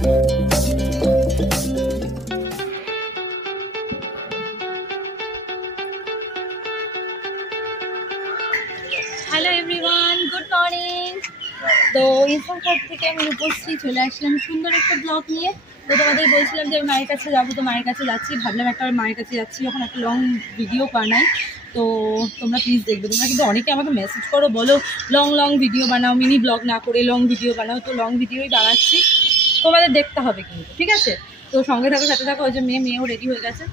Hello everyone, good morning. তো ইনফোর থেকে আমি রূপশ্রী চলে আসলাম সুন্দর একটা ব্লগ নিয়ে। তো তোমাদের বলছিলাম যে মায়ের কাছে যাবো, তো মায়ের কাছে যাচ্ছি। ভাবলাম একটা মায়ের কাছে যাচ্ছি যখন একটা লং ভিডিও বানাই। তো তোমরা প্লিজ দেখবে। তোমরা কিন্তু অনেকে আমাকে মেসেজ করো, বলো লং ভিডিও বানাও, মিনি ব্লগ না করে লং ভিডিও বানাও। তো লং ভিডিওই বানাচ্ছি, তোমাদের দেখতে হবে কিন্তু, ঠিক আছে? তো সঙ্গে থাকো, সাথে থাকো। ওই যে মেয়েও রেডি হয়ে গেছে,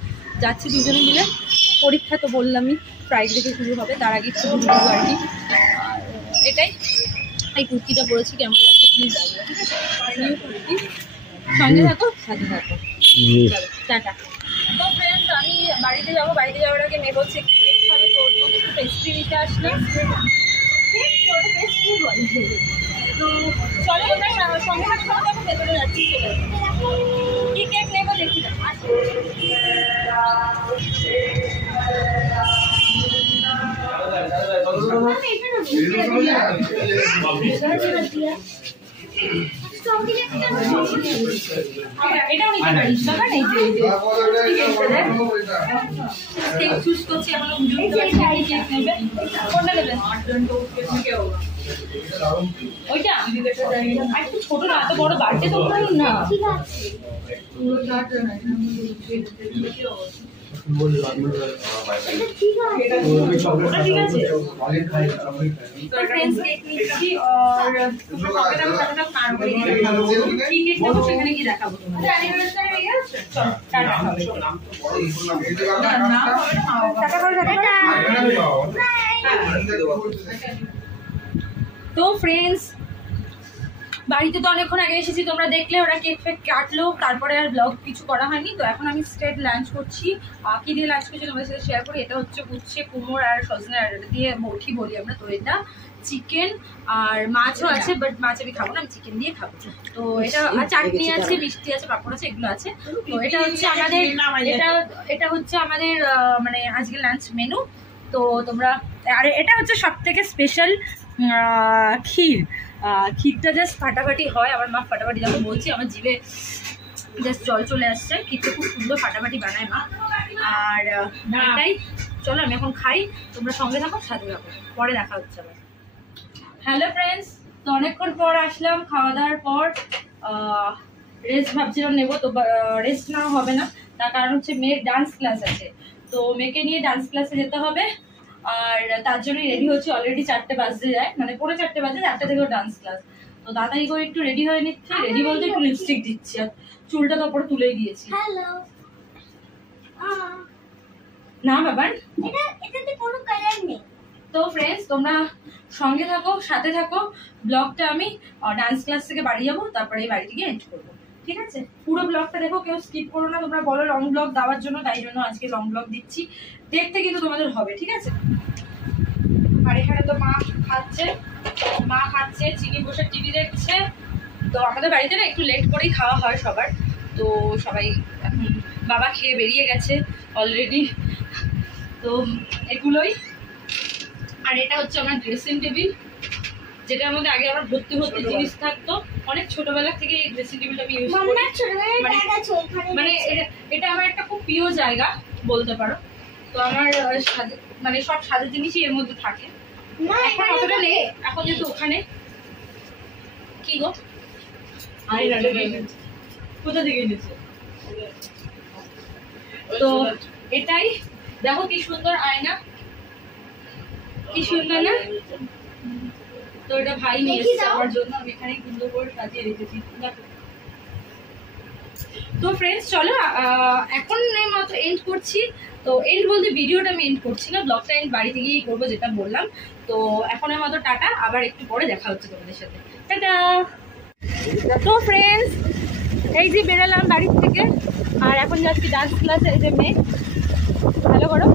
যাচ্ছি দুজনে মিলে। পরীক্ষা তো বললামই ফ্রাইডে থেকে শুরু হবে, তার আগে একটু আর কি। এটাই, এই কুর্তিটা পরেছি, কেমন লাগছে প্লিজ বলবে, ঠিক আছে? নিউ কুর্তি, সঙ্গে থাকো, সাথে থাকো। টাটা। তো ফ্রেন্ডস, আমি বাড়িতে যাবো। বাড়িতে যাওয়ার আগে মেয়ে বলছে কেক খাবে, তো ওর জন্য একটু পেস্ট্রি নিতে আসলাম। কেক ওটা পেস্ট্রি বলে। তো চলো তোমরা সঙ্গে থাকো, আমি ভেতরে যাচ্ছি। চলে কি কেক নেবো দেখি। এটাও নিতে পারিস বাবা, নেই কেক চুজ করছি, এখনো বুঝতে পারছি না কেক নেবে। কোনটা নেবে? ওইটা একটু ছোট না, এত বড় বার্থডে তো করুন না। সেখানে কি দেখাবো তো ফ্রেন্ডস, বাড়িতে তো অনেকক্ষণ আগে এসেছি, তোমরা দেখলে ওরা কেক ফেক কাটলো, তারপরে আর ব্লগ কিছু করা হয়নি। তো এখন আমি স্ট্রেট লাঞ্চ করছি। কি দিয়ে লাঞ্চ করছি তোমাদের সাথে শেয়ার করি। এটা হচ্ছে উচ্ছে, কুমড়ো আর সজনে দিয়ে বটি বলি আমরা। তো এটা চিকেন আর মাছও আছে, বাট মাছ আমি খাবো না, আমি চিকেন দিয়ে খাবো। তো এটা চাটনি আছে, মিষ্টি আছে, পাঁপড় আছে, এগুলো আছে। তো এটা হচ্ছে আমাদের এটা হচ্ছে আমাদের মানে আজকে লাঞ্চ মেনু। তো তোমরা, আর এটা হচ্ছে সব থেকে স্পেশাল ক্ষীর। ক্ষীরটা জাস্ট ফাটাফাটি হয়। আমার মা ফাটাফাটি যখন বলছি, আমার জিভে জাস্ট জল চলে আসছে। ক্ষীরটা খুব সুন্দর ফাটাফাটি বানায় মা। আর এটাই, চলো আমি এখন খাই, তোমরা সঙ্গে থাকো, সাথে থাকো, পরে দেখা হচ্ছে আবার। হ্যালো ফ্রেন্ডস, তো অনেকক্ষণ পর আসলাম খাওয়া দাওয়ার পর। রেস্ট ভাবছিলাম নেবো, তো রেস্ট না হবে না। তার কারণ হচ্ছে মেয়ের ডান্স ক্লাস আছে। তো মেয়েকে নিয়ে ডান্স ক্লাসে যেতে হবে, আর তার জন্যই রেডি হচ্ছে। অলরেডি 4টে বাজতে যায়, মানে 4:45 বাজে, 4টে থেকেও ডান্স ক্লাস। তো তাড়াতাড়ি করে একটু রেডি হয়ে নিচ্ছি। রেডি বলতে একটু লিপস্টিক দিচ্ছি, আর চুলটা তো ওপরে তুলেই দিয়েছি। না বাবার, এটাতে কোনো কালার নেই। তো ফ্রেন্ডস, তোমরা সঙ্গে থাকো, সাথে থাকো। ব্লগটা আমি ডান্স ক্লাস থেকে বাড়ি যাবো, তারপরে এই বাড়ি থেকে এন্ড করবো, ঠিক আছে? পুরো ব্লগটা দেখো, কেউ স্কিপ করো না। তোমরা বলো লং ব্লগ দেওয়ার জন্য, তাই জন্য আজকে লং ব্লগ দিচ্ছি। দেখতে কিন্তু তোমাদের হবে, ঠিক আছে? আর এখানে তো মা খাচ্ছে, চিনি বসে টিভি দেখছে। তো আমাদের বাড়িতে না একটু লেট করেই খাওয়া হয় সবার। তো সবাই এখন, বাবা খেয়ে বেরিয়ে গেছে অলরেডি। তো এগুলোই। আর এটা হচ্ছে আমার ড্রেসিং টেবিল, যেটার মধ্যে আগে আমার ভর্তি জিনিস থাকতো। অনেক ছোটবেলা থেকে এই ড্রেসিং টেবিলটা আমি ইউজ করি। মানে এটা আমার একটা খুব প্রিয় জায়গা বলতে পারো। তো আমার মানে সব সাজের জিনিসই এর মধ্যে থাকে। এখন অতটা নেই, এখন যেহেতু ওখানে। কি গো, কোথা থেকে এনেছে? তো এটাই দেখো, কি সুন্দর আয়না, কি সুন্দর না? তো এটা ভাই নিয়ে এসেছে আমার জন্য, আমি এখানে সুন্দর করে সাজিয়ে রেখেছি। তো ফ্রেন্ডস, চলো এখন মতো এন্ড করছি। তো এন্ড বলতে ভিডিওটা আমি এন্ড করছি না, ব্লগটা এন্ড বাড়িতে গিয়েই করবো, যেটা বললাম। তো এখনের মতো টাটা, আবার একটু পরে দেখা হচ্ছে তোমাদের সাথে। টাটা। তো ফ্রেন্ডস, এই যে বেরোলাম বাড়ির থেকে, আর এখন যাচ্ছি ডান্স ক্লাসে। এই যে মেয়ে, ভালো করো।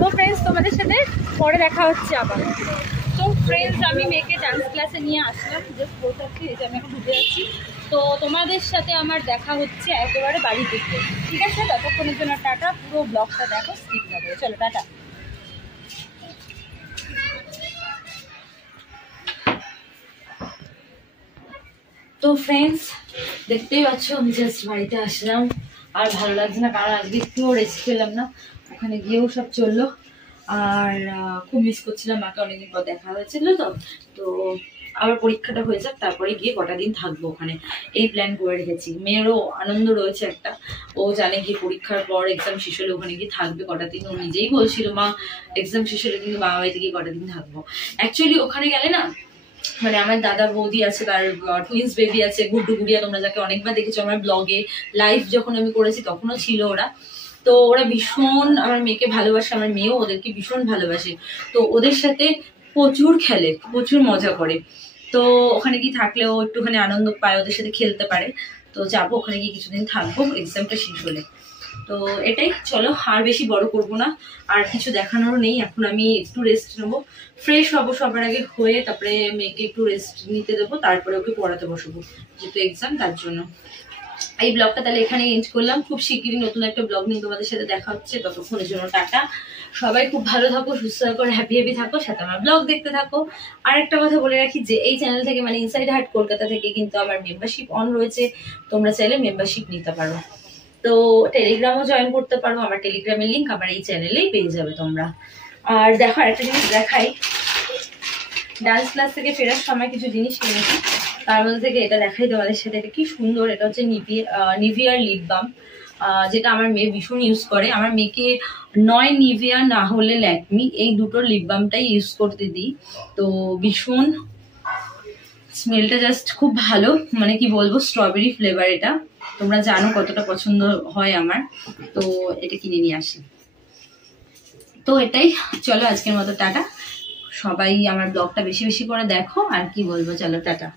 তো ফ্রেন্ডস, তোমাদের সাথে পরে দেখা হচ্ছে আবার। তো ফ্রেন্ডস, আমি মেয়েকে ডান্স ক্লাসে নিয়ে আসলাম, জাস্ট বলতে, এই যে আমি এখন ঢুকে যাচ্ছি। তো তোমাদের সাথে আমার দেখা হচ্ছে একেবারে বাড়ি থেকে, ঠিক আছে? ততক্ষণের জন্য টাটা। পুরো ব্লগটা দেখো, স্কিপ না করে। চলো টাটা। তো ফ্রেন্ডস দেখতেই পাচ্ছ আমি জাস্ট বাড়িতে আসলাম, আর ভালো লাগছে না কারণ আজকে একটুও রেস্ট পেলাম না, ওখানে গিয়েও সব চললো। আর খুব মিস করছিলাম মাকে, অনেকদিন পর দেখা হয়েছিল। তো তো আবার পরীক্ষাটা হয়ে যাক, তারপরে গিয়ে কটা দিন থাকবো ওখানে, এই প্ল্যান করে রেখেছি। মেয়েরও আনন্দ রয়েছে একটা, ও জানে গিয়ে পরীক্ষার পর এক্সাম শেষ হলে ওখানে গিয়ে থাকবে কটা দিন। ও নিজেই বলছিল মা এক্সাম শেষ হলে কিন্তু মামা বাড়িতে গিয়ে কটা দিন থাকবো। অ্যাকচুয়ালি ওখানে গেলে না, মানে আমার দাদা বৌদি আছে, তার টুইন্স বেবি আছে, গুড্ডু গুড়িয়া, তোমরা যাকে অনেকবার দেখেছো আমার ব্লগে, লাইভ যখন আমি করেছি তখনও ছিল ওরা। তো ওরা ভীষণ আমার মেয়েকে ভালোবাসে, আমার মেয়েও ওদেরকে ভীষণ ভালোবাসে। তো ওদের সাথে প্রচুর খেলে, প্রচুর মজা করে। তো ওখানে গিয়ে থাকলেও একটুখানি আনন্দ পায়, ওদের সাথে খেলতে পারে। তো যাবো ওখানে গিয়ে কিছুদিন থাকবো এক্সামটা শেষ হলে। তো এটাই, চলো আর বেশি বড় করব না, আর কিছু দেখানোর নেই। এখন আমি একটু রেস্ট নেবো, ফ্রেশ হবো সবার আগে হয়ে, তারপরে মেয়েকে একটু রেস্ট নিতে দেবো, তারপরে ওকে পড়াতে বসবো, যেহেতু এক্সাম তার জন্য। এই ব্লগটা তাহলে এখানে এন্ড করলাম। খুব শিগগিরই নতুন একটা ব্লগ নিয়ে তোমাদের সাথে দেখা হচ্ছে, ততক্ষণের জন্য টাটা। সবাই খুব ভালো থাকো, সুস্থ থাকো, হ্যাপি হ্যাপি থাকো, সাথে আমার ব্লগ দেখতে থাকো। আর একটা কথা বলে রাখি যে এই চ্যানেল থেকে মানে ইনসাইড হার্ট কলকাতা থেকে কিন্তু আমার মেম্বারশিপ অন রয়েছে, তোমরা চাইলে মেম্বারশিপ নিতে পারো। তো টেলিগ্রামও জয়েন করতে পারো, আমার টেলিগ্রামের লিঙ্ক আমার এই চ্যানেলেই পেয়ে যাবে তোমরা। আর দেখো একটা জিনিস দেখাই, ডান্স ক্লাস থেকে ফেরার সময় কিছু জিনিস কিনেছি, তার মধ্যে থেকে এটা দেখাই তোমাদের সাথে। এটা কি সুন্দর, এটা হচ্ছে নিভিয়ার লিপ বাম, যেটা আমার মেয়ে ভীষণ ইউজ করে। আমার মেয়েকে নয় নিভিয়া না হলে ল্যাকমি, এই দুটো লিপ বামটাই ইউজ করতে দিই। তো ভীষণ স্মেলটা জাস্ট খুব ভালো, মানে কি বলবো, স্ট্রবেরি ফ্লেভার। এটা তোমরা জানো কতটা পছন্দ হয় আমার, তো এটা কিনে নিয়ে আসি। তো এটাই, চলো আজকের মতো টাটা। সবাই আমার ব্লগটা বেশি বেশি করে দেখো, আর কি বলবো, চলো টাটা।